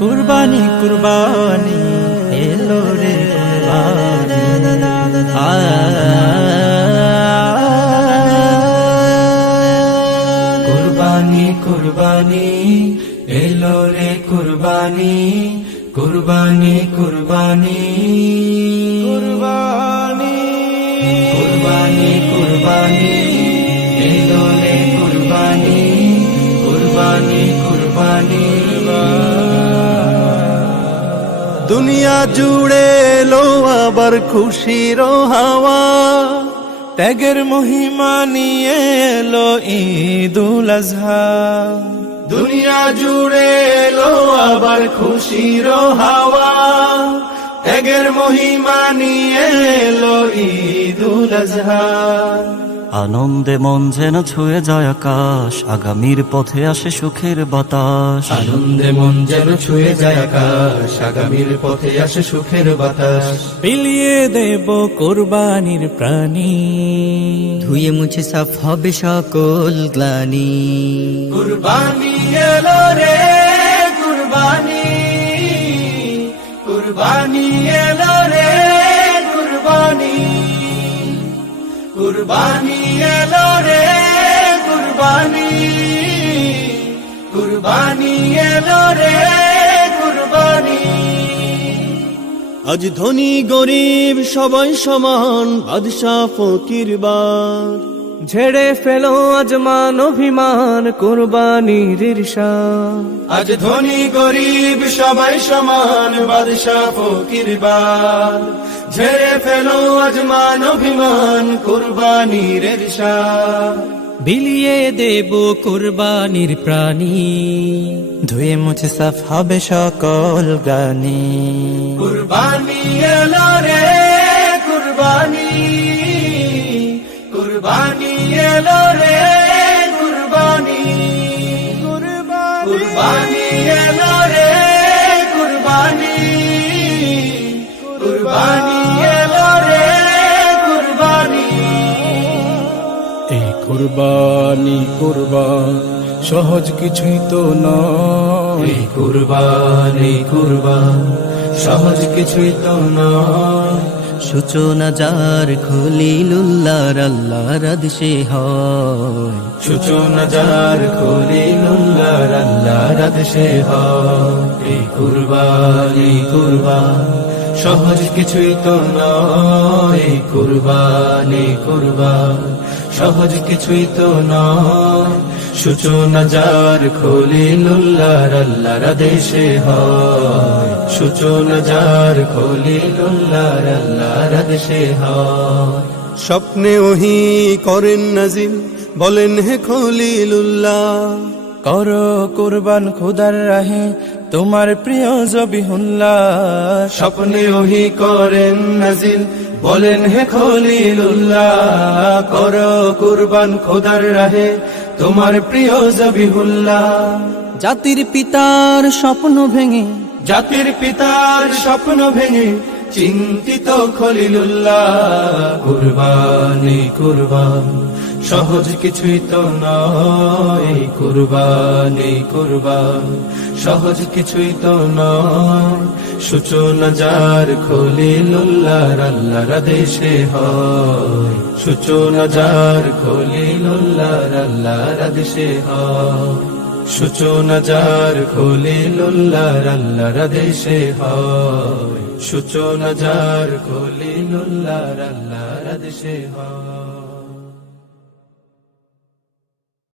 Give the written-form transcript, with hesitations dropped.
কুরবানি কুরবানি এলো রে কুরবানি কুরবানি কুরবানি এলো রে কুরবানি কুরবানি কুরবানি কুরবানি কুরবানি কুরবানি এলো রে কুরবানি কুরবানি কুরবানি দুনিয়া জুড়ে এলো আবার খুশির হাওয়া ত্যাগের মহিমা নিয়ে এলো ঈদুল আজহা দুনিয়া জুড়ে এলো আবার খুশির হাওয়া ত্যাগের মহিমা নিয়ে এলো ঈদুল আজহা আনন্দে মন যেন ছুঁয়ে যায় আকাশ আগামীর পথে আসে সুখের বাতাস আনন্দে মন যেন ছুঁয়ে যায় আকাশ আগামীর পথে আসে সুখের বাতাস বিলিয়ে দেব কুরবানির প্রাণী ধুয়ে মুছে সাফ হবে সকল গ্লানি কুরবানি এলো রে কুরবানি কুরবানি এলো রে কুরবানি কুরবানি এলো রে কুরবানি কুরবানি এলো রে কুরবানি আজ ধনী গরিব সবাই সমান বাদশা ফকির বার ঝেড়ে ফেলো আজ মান অভিমান কুরবানির ঈর্ষাদ আজ ধনী গরিব সবাই সমান বাদশা ফকির বার ঝেড়ে ফেলো আজ মান অভিমান কুরবানির ঈর্ষাদ বিলিয়ে দেব কুরবানির প্রাণী ধুয়ে মুছে সাফ হবে সকল গানি কুরবানি এলো রে কুরবানি কুরবানি এলো রে কুরবানি কুরবানি এলো রে কুরবানি কুরবানি এলো রে কুরবানি এই কুরবানি কুরবান সহজ কিছুই তো নয় এই কুরবানি কুরবান সহজ কিছুই তো নয় সূচনা যার খলিলুল্লাহর আল্লাহর আদেশে হয় সূচনা যার খলিলুল্লাহর আল্লাহর আদেশে হয় এই কুরবানি কুরবান সহজ কিছুই তো নয় এই কুরবানি কুরবান সহজ কিছুই তো নয় সূচনা যার খলিলুল্লাহর আল্লাহর আদেশে হয় সূচনা যার খলিলুল্লাহর আল্লাহর আদেশে হয় স্বপ্নে ওহি করেন নাজিল বলেন হে খলিলুল্লাহ করো কুরবান খোদার রাহে তোমার প্রিয় জবিহুল্লাহ স্বপ্নে ওহি করেন নাজিল বলেন হে খলিলুল্লাহ করো কুরবান খোদার রাহে তোমার প্রিয় জবিহুল্লাহ জাতির পিতার স্বপ্ন ভেঙে জাতির পিতার স্বপ্ন ভেঙে চিন্তিত খলিলুল্লাহ কুরবানি কুরবান সহজ কিছুই তো নয় কুরবানি কুরবান সহজ কিছুই তো নয় সূচনা যার খলিলুল্লাহর আল্লাহর আদেশে হয় সূচনা যার খলিলুল্লাহর আল্লাহর আদেশে হয় সূচনা যার খলিলুল্লাহর আল্লাহর আদেশে হয় সূচনা যার খলিলুল্লাহর আল্লাহর আদেশে হয়।